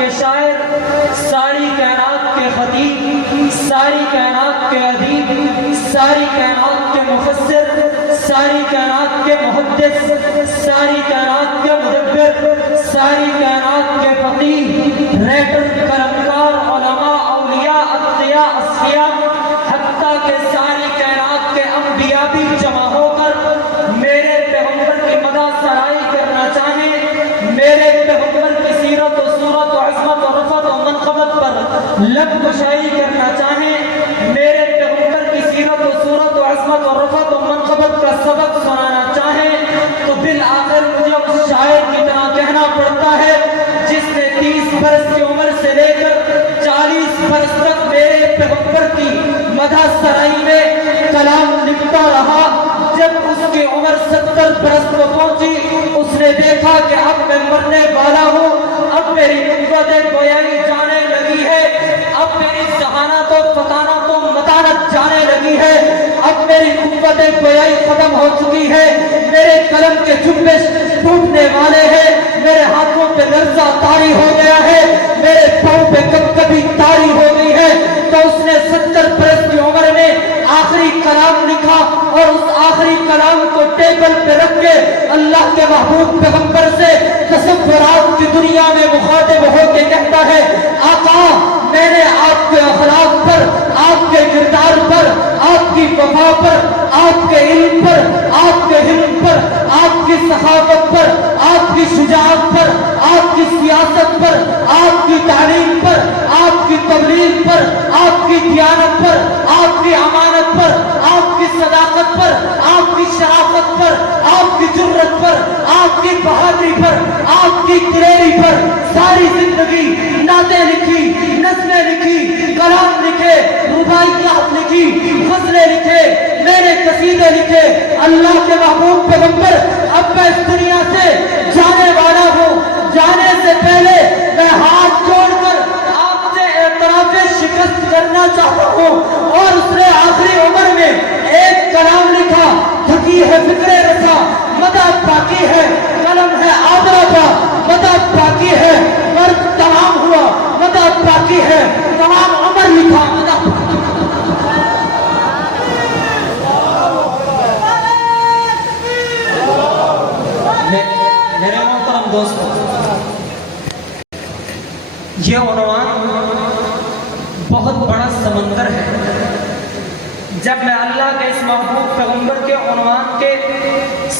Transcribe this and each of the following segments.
کے شاعر، ساری کائنات کے خطیب، ساری کائنات کے ادیب، ساری کائنات کے مفسر، ساری کائنات کے محدث، ساری کائنات کے مدبر، ساری کائنات کے فقیہ، ریٹر، کرمکار، علماء، اولیاء، اتقیاء، اصفیاء، حتیٰ کہ ساری کائنات کے انبیاء بھی جمع ہو کر میرے پیغمبر کی مدح سرائی کرنا چاہیں، میرے پیغمبر کی سیرت و صورت و عظمت و رفعت و منقبت پر لب کشائی کرنا چاہیں، میرے پیغمبر کی سیرت و صورت و عظمت و رفعت و منقبت کا سبق سنانا چاہیں، تو بالآخر مجھے اس شاعر کی طرح کہنا پڑتا ہے جس نے 30 برس کی عمر سے لے کر 40 برس تک میرے پیغمبر کی مدح سرائی میں کلام لکھتا رہا۔ جب اس کی عمر 70 برس کو پہنچی، اس نے دیکھا کہ اب میں مرنے والا ہوں، اب میری قوت گویائی جانے لگی ہے، اب میری ذہانت و فطانت و متانت جانے لگی ہے، اب میری قوت گویائی ختم ہو چکی ہے، میرے قلم کے جنبش ٹوٹنے والے ہیں، میرے ہاتھوں پہ لرزہ طاری ہو گیا ہے، میرے پاؤں پہ کبھی طاری ہو گئی ہے۔ تو اس نے 70 برس کی عمر میں آخری کلام لکھا، اور اس آخری کلام کو ٹیبل پہ رکھ کے اللہ کے محبوب پیغمبر سے تصورات کی دنیا میں مخاطب ہو کے کہتا ہے، آقا میں نے آپ کے اخلاق پر، آپ کے کردار پر، آپ کی وفا پر، آپ کے علم پر، آپ کے حلم پر، آپ کی سخاوت پر، آپ کی شجاعت پر، آپ کی سیاست پر، آپ کی تعلیم پر، آپ کی تبلیغ پر، آپ کی دیانت پر، آپ کی امانت پر، آپ کی صداقت پر، آپ کی شرافت پر، آپ کی جرت پر، آپ کی بہادری پر، آپ کی دلیری پر ساری زندگی نعتیں لکھی، نظمیں لکھی، کلام لکھے، رباعیات لکھی، غزلیں لکھے، میں نے قصیدے لکھے۔ اللہ کے محبوب پیغمبر، اب میں اس دنیا سے جانے والا ہوں، جانے سے پہلے میں ہاتھ جوڑ کر آپ سے اعتراف شکست کرنا چاہتا ہوں۔ اور اس نے آخری عمر میں ایک کلام لکھا، تھکی ہے فکر رسا، مدح باقی ہے، قلم ہے آبرہ کا، مدح باقی ہے، ورد تمام ہوا، مدح باقی ہے، تمام عمر لکھا، مدح باقی ہے۔ میرے محترم دوستو، یہ عنوان بہت بڑا سمندر ہے۔ جب میں اللہ کے اس محبوب پیغمبر کے عنوان کے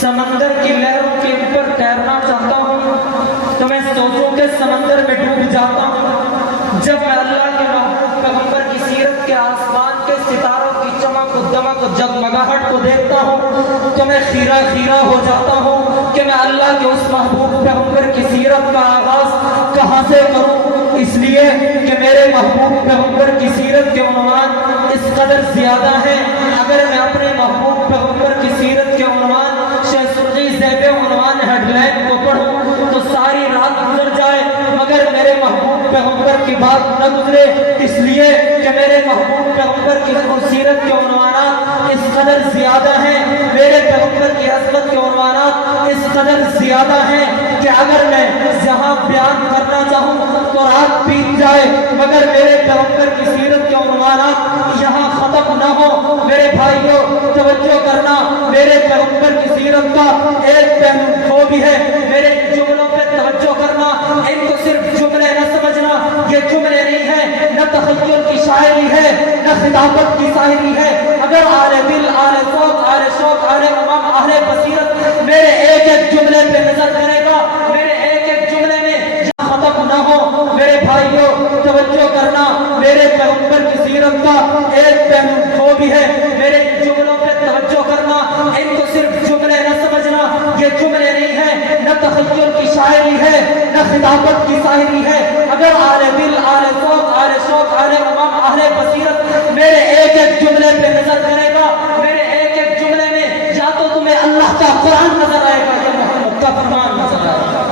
سمندر کی لہروں کے اوپر تیرنا چاہتا ہوں تو میں سوچوں کے سمندر میں ڈوب جاتا ہوں۔ جب میں اللہ کے محبوب پیغمبر کی سیرت کے آسمان کے ستاروں کی چمک و دمک و جگمگاہٹ کو دیکھتا ہوں تو میں خیرہ خیرہ ہو جاتا ہوں کہ میں اللہ کے اس محبوب پیغمبر کی سیرت کا آغاز کہاں سے کروں، اس لیے کہ میرے محبوب پیغمبر کی سیرت کے عنوان اس قدر زیادہ ہیں۔ اگر میں اپنے محبوب پیغمبر کی سیرت کے عنوان سرخی زیب عنوان ہیڈ لائن کو پڑھوں تو ساری رات گزر جائے مگر میرے محبوب پیغمبر کی بات نہ گزرے، اس لیے کہ میرے محبوب پیغمبر کی سیرت کے عنوانات اس قدر زیادہ ہیں، میرے پیغمبر کی عظمت کے عنوانات اس قدر زیادہ ہیں کہ اگر میں یہاں بیان کرنا چاہوں تو رات بیت جائے مگر میرے پیغمبر کی سیرت کے عنوانات یہاں ختم نہ ہو۔ میرے بھائیوں توجہ کرنا، میرے پیغمبر کی سیرت کا ایک پہلو وہ بھی ہے، میرے جملوں پہ توجہ کرنا، ان کو صرف جملے نہ سمجھنا، یہ جملے نہیں ہیں، نہ تخیل کی شاعری ہے نہ خطابت کی شاعری ہے۔ اگر آل دل، آل ذوق، آل شوق، آل امام، آل بصیرت میرے ایک ایک جملے پہ نظر کرے گا، میرے ایک ایک جملے میں یہاں ختم نہ ہو۔ میرے بھائیوں توجہ کرنا، میرے پیغمبر کی سیرت کا ایک پہلو وہ بھی ہے، میرے جملوں پہ توجہ کرنا، ان کو صرف جملے نہ سمجھنا، یہ جملے نہیں ہیں، نہ تخیل کی شاعری ہے نہ خطابت کی شاعری ہے۔ اگر آل دل، آل ذوق، آل شوق، آل امام، آل بصیرت میرے ایک ایک جملے پہ نظر کرے گا، میرے ایک ایک جملے میں یا تو تمہیں اللہ کا قرآن نظر آئے گا یا محمد کا فرمان نظر آئے گا۔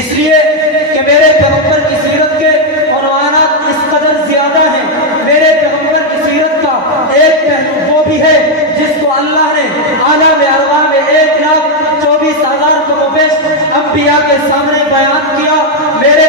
اس لیے کہ میرے پیغمبر کی سیرت کے عنوانات اس قدر زیادہ ہیں، میرے پیغمبر کی سیرت کا ایک پہلو وہ بھی ہے جس کو اللہ نے عالم ارواح میں 1,24,000 کو مبیش انبیاء کے سامنے بیان کیا۔ میرے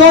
2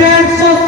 150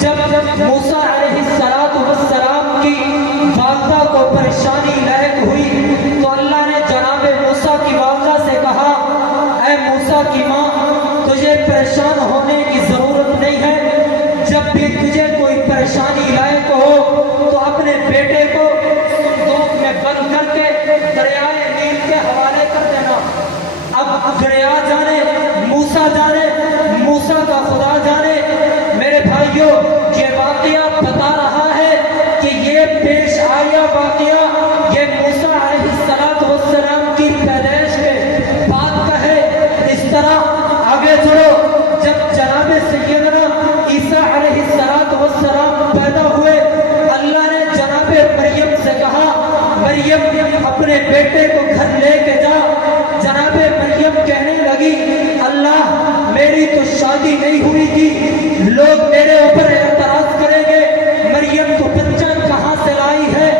جب موسیٰ علیہ السلام کی والدہ کو پریشانی لاحق ہوئی تو اللہ نے جناب موسیٰ کی والدہ سے کہا اے موسیٰ کی ماں تجھے پریشان ہونے کی ضرورت نہیں ہے، جب بھی تجھے کوئی پریشانی لاحق ہو تو اپنے بیٹے کو صندوق میں بند کر کے دریائے نیل کے حوالے کر دینا۔ اب دریا جانے، موسیٰ جانے، موسیٰ کا خدا جانے۔ میرے بھائیوں یہ واقعہ بتا رہا ہے کہ یہ پیش آیا واقعہ یہ موسیٰ علیہ السلام کی پیدائش کے بعد کا ہے۔ اس طرح آگے چلو، جب جناب سیدنا عیسیٰ علیہ السلام پیدا ہوئے، اللہ نے جناب مریم سے کہا مریم اپنے بیٹے کو گھر لے کے جا۔ جناب مریم کہنے لگی اللہ میری تو شادی نہیں ہوئی تھی، لوگ میرے اوپر اعتراض کریں گے مریم تو بچہ کہاں سے لائی ہے؟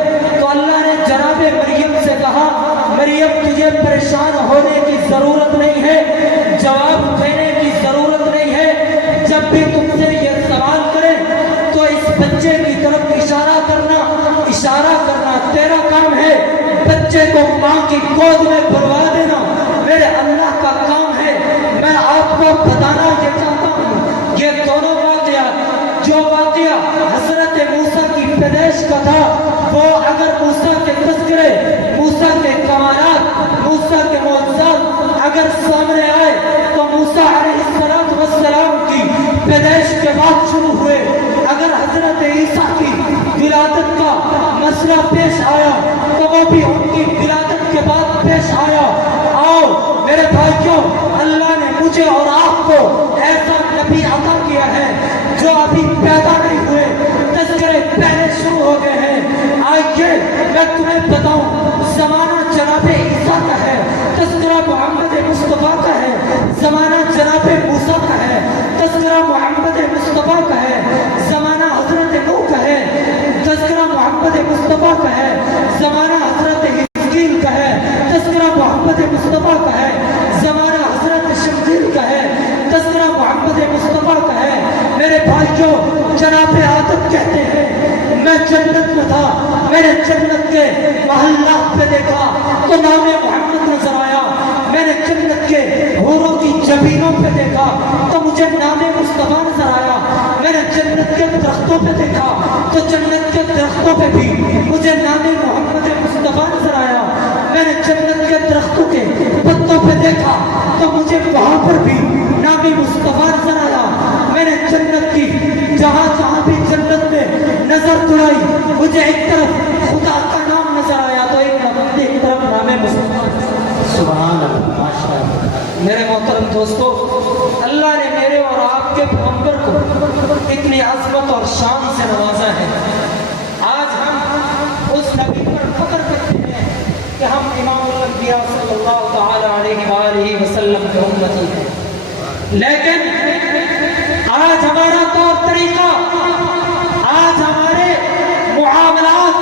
تو اللہ نے جناب مریم سے کہا مریم تجھے پریشان ہونے کی ضرورت نہیں ہے، جواب دینے کی ضرورت نہیں ہے، جب بھی تم سے یہ سوال کرے تو اس بچے کی طرف اشارہ کرنا تیرا کام ہے، بچے کو ماں کی گود میں بلوا دینا میرے اللہ کا کام ہے۔ میں آپ کو بتانا یہ چاہتا ہوں یہ دونوں واقعات، جو واقعہ حضرت موسیٰ کی پیدائش کا تھا وہ اگر موسیٰ کے تذکرے، موسیٰ کے کمالات، موسیٰ کے معجزات اگر سامنے آئے تو موسیٰ علیہ السلام کی پیدائش کے بعد شروع ہوئے۔ اگر حضرت عیسیٰ کی ولادت کا مسئلہ پیش آیا تو وہ بھی ان کی ولادت کے بعد پیش آیا۔ آؤ میرے بھائیوں، اللہ نے مجھے اور آپ کو ایسا نبی عطا کیا ہے جو ابھی پیدا نہیں ہوئے، تذکرے پہلے شروع ہو گئے ہیں۔ آئیے میں تمہیں بتاؤں، زمانہ جناب عیسیٰ کا ہے، تذکرہ محمد مصطفیٰ کا ہے، زمانہ جناب موسیٰ کا ہے، تذکرہ محمد مصطفیٰ کا ہے، زمانہ حضرت نوح کا ہے، تذکرہ محمد مصطفیٰ کا ہے، زمانہ حضرت حزقیل کا ہے، تذکرہ محمد مصطفیٰ کا ہے، زمانہ حضرت شمشیر کا ہے، تذکرہ محمد مصطفیٰ کا ہے۔ میرے بھائیوں جناب آدم کہتے ہیں میں جنت میں تھا، میں نے جنت کے محلات پہ دیکھا تو نام محمد نظر آیا، میں نے جنت کے حوروں کی جبینوں پہ دیکھا تو مجھے نام مصطفیٰ نظر آیا، میں نے جنت کے درختوں پہ دیکھا تو جنت کے درختوں پہ بھی مجھے نام محمد مصطفیٰ نظر آیا، میں نے جنت کے درختوں کے پتوں پہ دیکھا تو مجھے وہاں پر بھی نام مصطفیٰ نظر آیا، میں نے جنت کی جہاں جہاں بھی جنت میں نظر دوڑائی مجھے ایک طرف خدا کا نام نظر آیا تو ایک طرف نام مصطفیٰ۔ سبحان اللہ، ماشاءاللہ۔ میرے محترم دوستو، اللہ نے میرے اور آپ کے پیغمبر کو اتنی عظمت اور شان سے نوازا ہے، آج ہم اس نبی پر فخر کرتے ہیں کہ ہم امام الانبیاء صلی اللہ تعالی علیہ وآلہ وسلم کے امتی ہیں، لیکن آج ہمارا طور طریقہ، آج ہمارے معاملات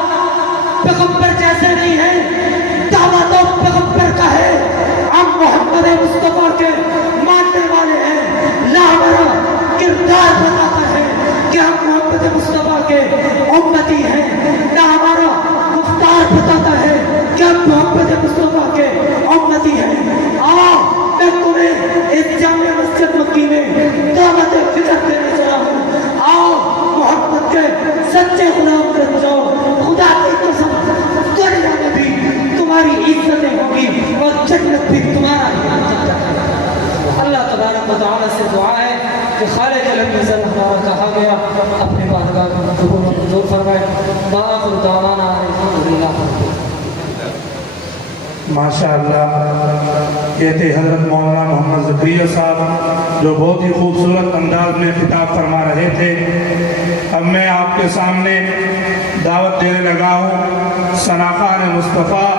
پیغمبر جیسے نہیں ہیں۔ دعویٰ تو پیغمبر کا ہے، ہم محمد مصطفیٰ کے ماننے والے ہیں، لا ہمارا کردار بتاتا ہے کہ ہم محمد مصطفیٰ کے امتی ہیں، نہ ہمارا گفتار بتاتا ہے کہ ہم محمد مصطفیٰ کے امتی ہیں۔ آؤ میں تمہیں اس جامع مسجد مکی میں دعوت فکر دینے چلا ہوں، آؤ محمد کے سچے غلام بن جاؤ، خدا کی قسم دنیا میں بھی تمہاری عزتیں ہوگی اور جنت بھی تمہارا ہی۔ اللہ تبارک و تعالیٰ سے دعا ہے کہ خالق لم یزل ہمارا کہا گیا اپنے بارگاہ کو قبول و منظور فرمائے۔ وآخر دعوانا الحمدللہ۔ ماشاءاللہ، یہ تھے حضرت مولانا محمد زکریا صاحب جو بہت ہی خوبصورت انداز میں خطاب فرما رہے تھے۔ اب میں آپ کے سامنے دعوت دینے لگا ہوں ثناخوان مصطفیٰ